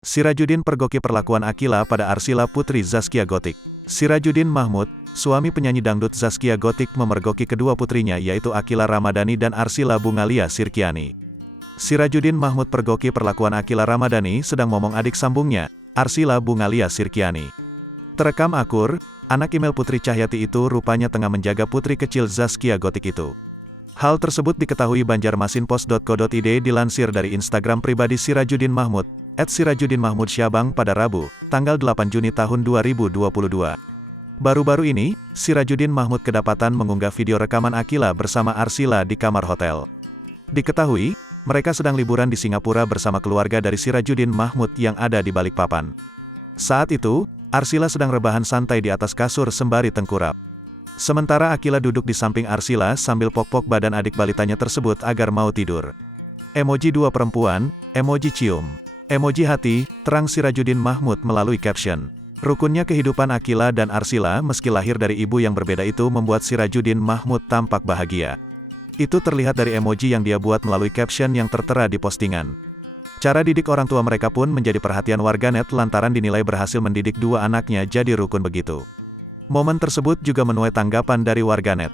Sirajuddin pergoki perlakuan Akila pada Arsila putri Zaskia Gotik. Sirajuddin Mahmud, suami penyanyi dangdut Zaskia Gotik memergoki kedua putrinya yaitu Akila Ramadhani dan Arsila Bungalia Sirkiani. Sirajuddin Mahmud pergoki perlakuan Akila Ramadhani sedang ngomong adik sambungnya, Arsila Bungalia Sirkiani. Terekam akur, anak email Putri Cahyati itu rupanya tengah menjaga putri kecil Zaskia Gotik itu. Hal tersebut diketahui banjarmasinpost.co.id dilansir dari Instagram pribadi Sirajuddin Mahmud, @sirajuddinmahmudsyabang pada Rabu, tanggal 8 Juni tahun 2022. Baru-baru ini, Sirajuddin Mahmud kedapatan mengunggah video rekaman Akila bersama Arsila di kamar hotel. Diketahui, mereka sedang liburan di Singapura bersama keluarga dari Sirajuddin Mahmud yang ada di Balikpapan. Saat itu, Arsila sedang rebahan santai di atas kasur sembari tengkurap. Sementara Akila duduk di samping Arsila sambil pok-pok badan adik balitanya tersebut agar mau tidur. Emoji dua perempuan, emoji cium, emoji hati, terang Sirajuddin Mahmud melalui caption. Rukunnya kehidupan Akila dan Arsila meski lahir dari ibu yang berbeda itu membuat Sirajuddin Mahmud tampak bahagia. Itu terlihat dari emoji yang dia buat melalui caption yang tertera di postingan. Cara didik orang tua mereka pun menjadi perhatian warganet lantaran dinilai berhasil mendidik dua anaknya jadi rukun begitu. Momen tersebut juga menuai tanggapan dari warganet.